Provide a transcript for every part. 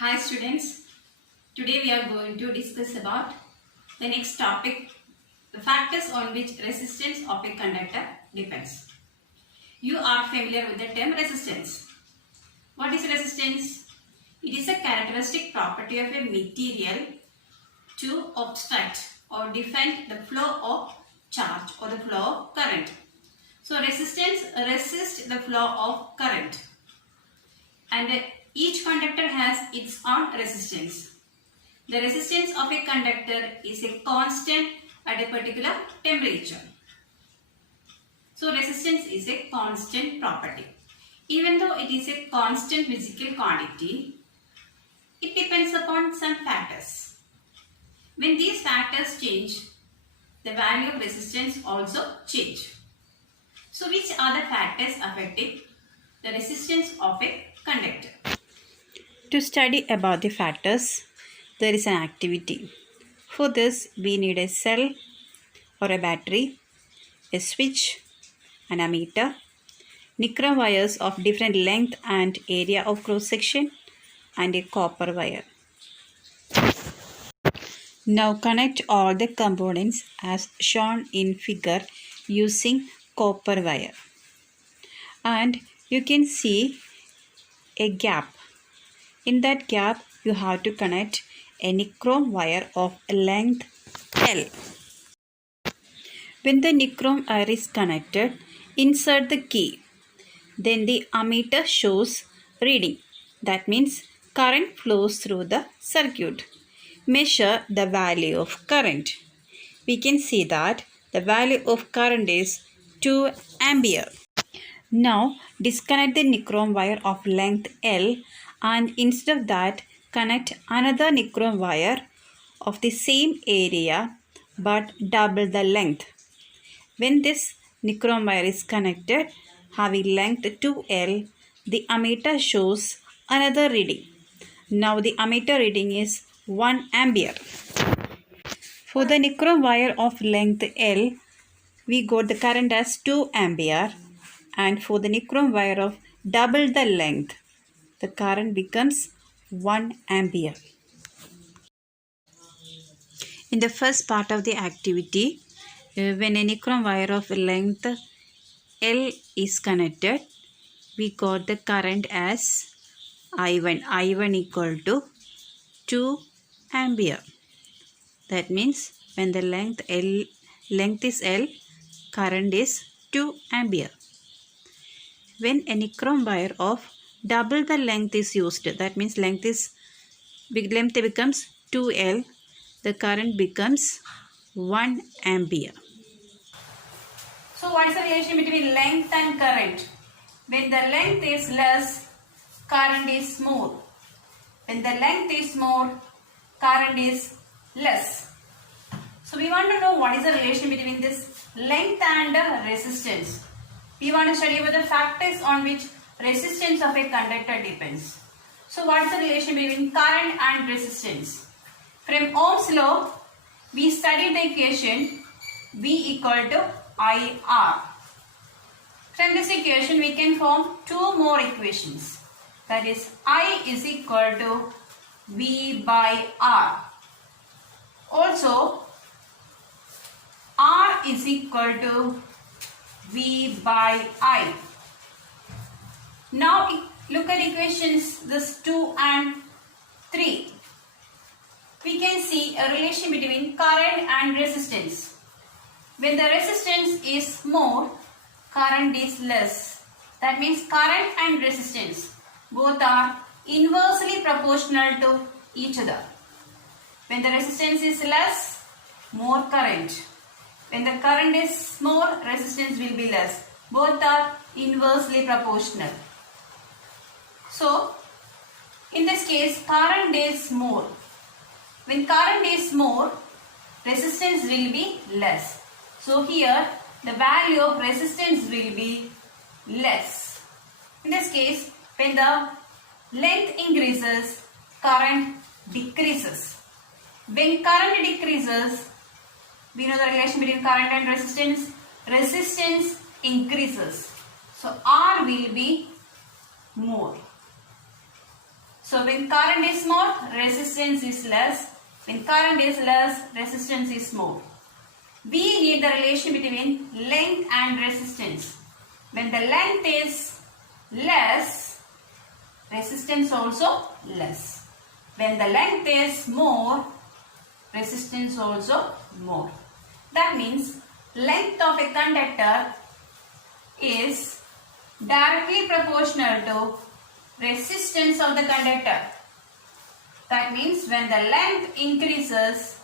Hi students, today we are going to discuss about the next topic, the factors on which resistance of a conductor depends. You are familiar with the term resistance. What is resistance? It is a characteristic property of a material to obstruct or defend the flow of charge or the flow of current. So resistance resists the flow of current, and each conductor has its own resistance. The resistance of a conductor is a constant at a particular temperature. So resistance is a constant property. Even though it is a constant physical quantity, it depends upon some factors. When these factors change, the value of resistance also change. So which are the factors affecting the resistance of a conductor? To study about the factors, there is an activity. For this, we need a cell or a battery, a switch, an ammeter, nichrome wires of different length and area of cross section, and a copper wire. Now connect all the components as shown in figure using copper wire. And you can see a gap. In that gap, you have to connect a nichrome wire of length L. When the nichrome wire is connected, insert the key. Then the ammeter shows reading. That means current flows through the circuit. Measure the value of current. We can see that the value of current is 2 ampere. Now disconnect the nichrome wire of length L, and instead of that connect another nichrome wire of the same area but double the length. When this nichrome wire is connected having length 2L, the ammeter shows another reading. Now the ammeter reading is 1 ampere. For the nichrome wire of length L, we got the current as 2 ampere, and for the nichrome wire of double the length, the current becomes 1 ampere. In the first part of the activity, when a nichrome wire of length L is connected, we got the current as I1 equal to 2 ampere. That means when the length is L, current is 2 ampere. When a nichrome wire of double the length is used, that means length becomes 2L, the current becomes 1 ampere. So what is the relation between length and current? When the length is less, current is more. When the length is more, current is less. So we want to know what is the relation between this length and resistance. We want to study about the factors on which resistance of a conductor depends. So what is the relation between current and resistance? From Ohm's law, we studied the equation V equal to IR. From this equation, we can form two more equations. That is, I is equal to V by R. Also, R is equal to V by I. Now, look at equations this 2 and 3. We can see a relation between current and resistance. When the resistance is more, current is less. That means current and resistance both are inversely proportional to each other. When the resistance is less, more current. When the current is more, resistance will be less. Both are inversely proportional. So, in this case, current is more. When current is more, resistance will be less. So, here the value of resistance will be less. In this case, when the length increases, current decreases. When current decreases, we know the relation between current and resistance. Resistance increases. So, R will be more. So when current is more, resistance is less. When current is less, resistance is more. We need the relation between length and resistance. When the length is less, resistance also less. When the length is more, resistance also more. That means length of a conductor is directly proportional to resistance of the conductor. That means when the length increases,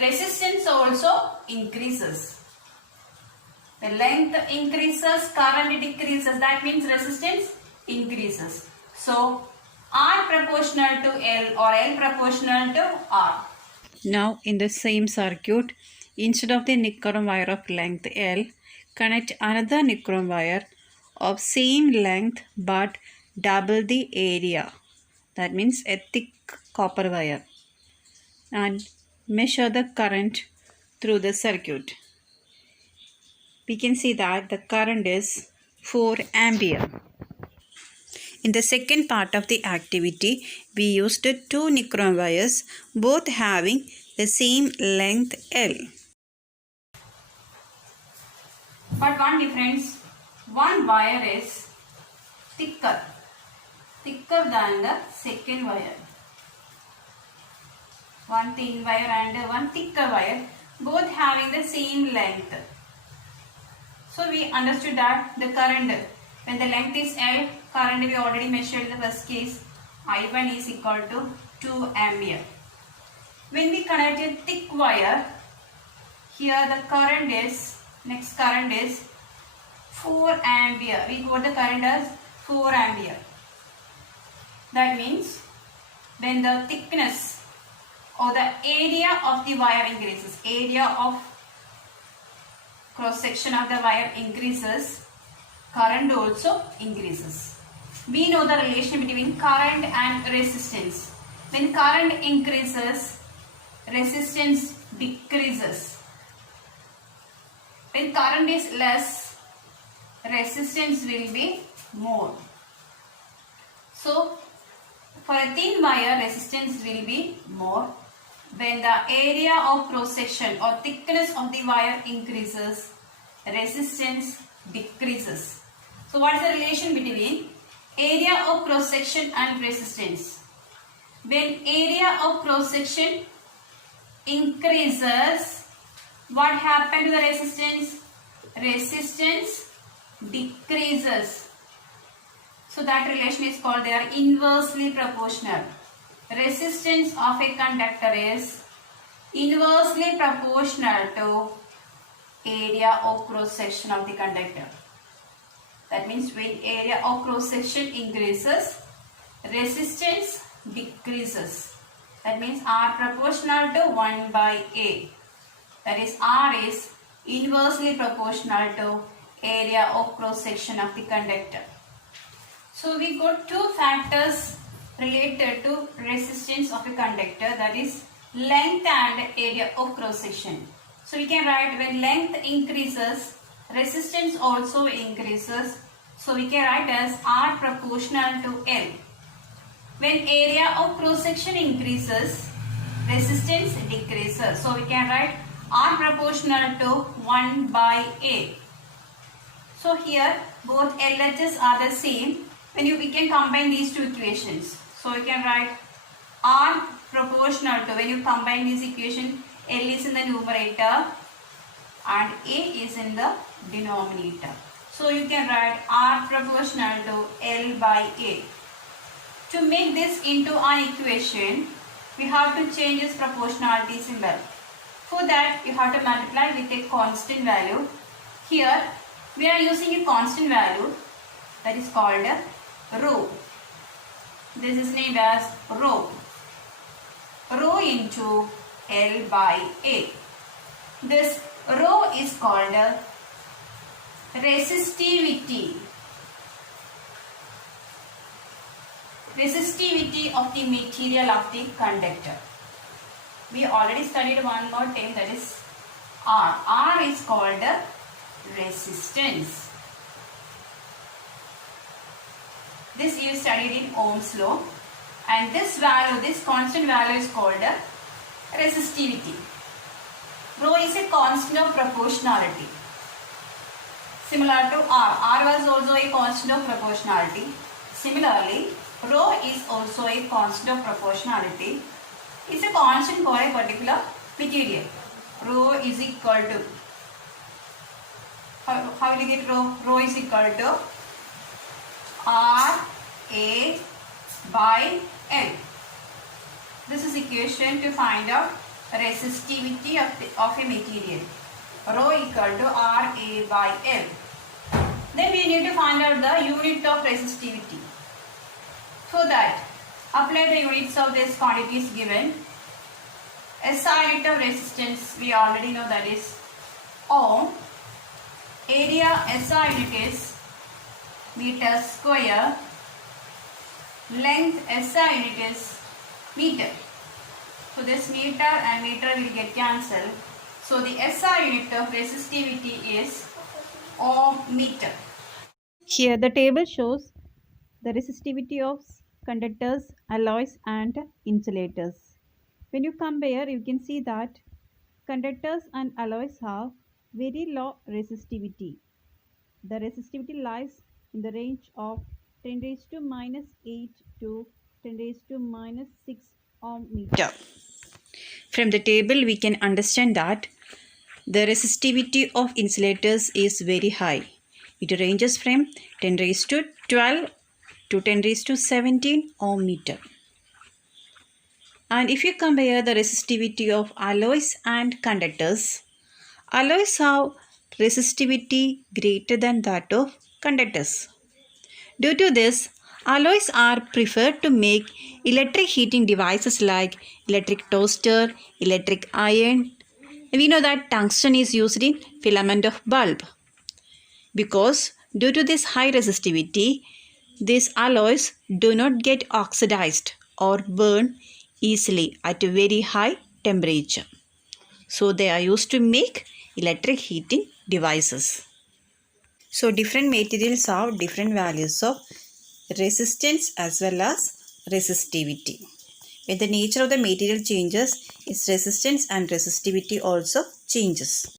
resistance also increases. The length increases, current decreases. That means resistance increases. So R proportional to L or L proportional to R. Now in the same circuit, instead of the nickel wire of length L, connect another nickel wire of same length but double the area. That means a thick copper wire, and measure the current through the circuit. We can see that the current is 4 ampere. In the second part of the activity, we used two nickel wires, both having the same length L. But one difference, one wire is thicker than the second wire. One thin wire and one thicker wire, both having the same length. So we understood that the current, when the length is L, current we already measured in the first case, I1 is equal to 2 ampere. When we connect a thick wire, here the current is, next current is 4 ampere. We got the current as 4 ampere. That means when the thickness or the area of the wire increases, area of cross section of the wire increases, current also increases. We know the relation between current and resistance. When current increases, resistance decreases. When current is less, resistance will be more. So for a thin wire, resistance will be more. When the area of cross section or thickness of the wire increases, resistance decreases. So what is the relation between area of cross section and resistance? When area of cross section increases, what happens to the resistance? Resistance decreases. So that relation is called, they are inversely proportional. Resistance of a conductor is inversely proportional to area of cross section of the conductor. That means when area of cross section increases, resistance decreases. That means R proportional to 1 by A. That is R is inversely proportional to area of cross section of the conductor. So we got two factors related to resistance of a conductor, that is length and area of cross section. So we can write when length increases, resistance also increases. So we can write as R proportional to L. When area of cross section increases, resistance decreases. So we can write R proportional to 1 by A. So here both LHS are the same. We can combine these two equations. So we can write R proportional to, when you combine this equation, L is in the numerator and A is in the denominator. So you can write R proportional to L by A. To make this into an equation, we have to change this proportionality symbol. For that, you have to multiply with a constant value. Here, we are using a constant value that is called rho. This is named as rho. Rho into L by A. This rho is called resistivity. Resistivity of the material of the conductor. We already studied one more term, that is R. R is called resistance. This you studied in Ohm's law, and this value, this constant value is called resistivity. Rho is a constant of proportionality. Similar to R. R was also a constant of proportionality. Similarly, rho is also a constant of proportionality. It's a constant for a particular material. Rho is equal to, how will you get rho? Rho is equal to R A by L. This is equation to find out resistivity of a material. Rho equal to R A by L. Then we need to find out the unit of resistivity. For that, apply the units of this quantities given. SI unit of resistance we already know, that is ohm. Area SI unit is meter square. Length SI unit is meter. So this meter and meter will get cancelled. So the SI unit of resistivity is ohm meter. Here the table shows the resistivity of conductors, alloys and insulators. When you compare, you can see that conductors and alloys have very low resistivity. The resistivity lies in the range of 10 raised to minus 8 to 10 raised to minus 6 ohm meter. From the table, we can understand that the resistivity of insulators is very high. It ranges from 10 raised to 12 to 10 raised to 17 ohm meter. And if you compare the resistivity of alloys and conductors, alloys have resistivity greater than that of conductors. Due to this, alloys are preferred to make electric heating devices like electric toaster, electric iron. We know that tungsten is used in filament of bulb. Because due to this high resistivity, these alloys do not get oxidized or burn easily at a very high temperature. So they are used to make electric heating devices. So different materials have different values of resistance as well as resistivity. When the nature of the material changes, its resistance and resistivity also changes.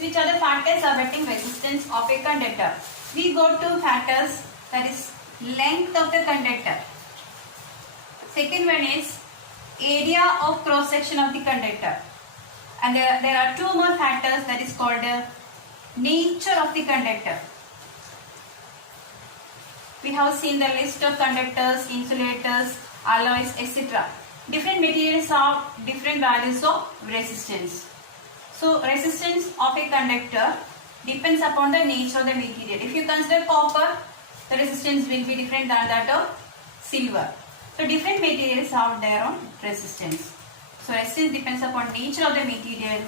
Which are the factors affecting resistance of a conductor? We got two factors, that is length of the conductor. Second one is area of cross section of the conductor. And there are two more factors, that is called nature of the conductor. We have seen the list of conductors, insulators, alloys, etc. Different materials have different values of resistance. So resistance of a conductor depends upon the nature of the material. If you consider copper, the resistance will be different than that of silver. So different materials have their own resistance. So resistance depends upon nature of the material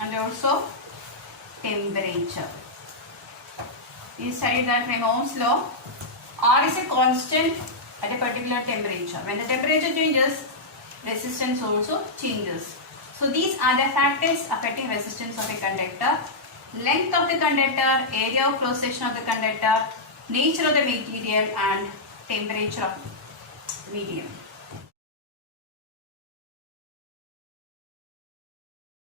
and also temperature. We studied that from Ohm's law. R is a constant at a particular temperature. When the temperature changes, resistance also changes. So these are the factors affecting resistance of a conductor. Length of the conductor, area of cross section of the conductor, nature of the material and temperature of the medium.